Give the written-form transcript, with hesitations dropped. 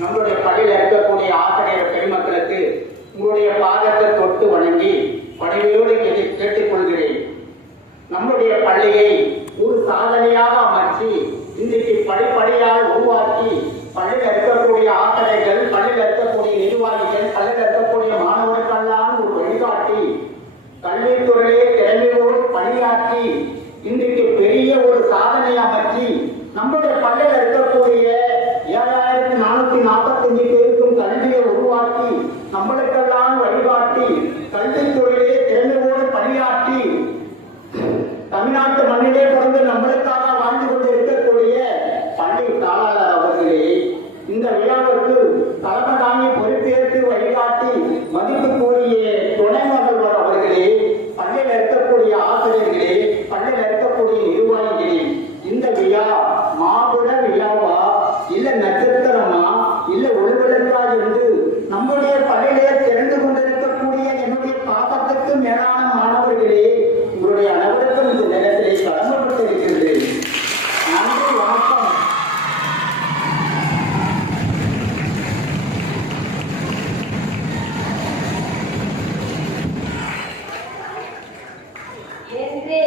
நம்மளுடைய பள்ளியில் இருக்கக்கூடிய ஆசிரியர் பெருமக்களுக்கு உங்களுடைய பாதத்தை தொட்டு வணங்கி பணியோடு கேட்டுக்கொள்கிறேன். நம்முடைய பள்ளியை ஒரு சாதனையாக அமைச்சு இன்றைக்கு படிப்படியாக உருவாக்கி பள்ளியில் இருக்கக்கூடிய ஆசிரியர்கள், பள்ளியில் இருக்கக்கூடிய நிர்வாகிகள், பள்ளியில் இருக்கக்கூடிய மாணவர்களெல்லாம் ஒரு வழிகாட்டி கல்வித்துறையே திறமையோடு பணியாற்றி இன்றைக்கு பெரிய ஒரு சாதனை அமைச்சு நம்முடைய பள்ளியில் இருக்கக்கூடிய 7445 பேருக்கும் கல்வியை உருவாக்கி நம்மளுக்கெல்லாம் வழிகாட்டி கல்வித்துறையிலே திறமையோடு பணியாற்றி தமிழ்நாட்டு மண்ணிலே பிறந்து நம்மளுக்காக வாழ்ந்து கொண்டு இருக்கக்கூடிய பள்ளி தாளாளர் அவர்களே, இந்த விழாவிற்கு தலைமை தாங்கி பொறுப்பேற்று வழிகாட்டி மதிப்புக்குரிய துணை முதல்வர் அவர்களே, பள்ளியில் இருக்கக்கூடிய ஆசிரியர்களே, பள்ளியில் இருக்கக்கூடிய நிர்வாகிகளே, இந்த விழா மாபுர விழாவா இல்ல நட்சத்திரமா இல்ல ஒளிவிளக்கா என்று நம்முடைய பள்ளியிலே திறந்து கொண்டிருக்கக்கூடிய என்னுடைய பாசத்துக்கு மேலான மாணவர்களே, உங்களுடைய அனைவருக்கும் இந்த நேரத்திலே கடமைப்பட்டிருக்கிறது. நன்றி, வணக்கம். என்று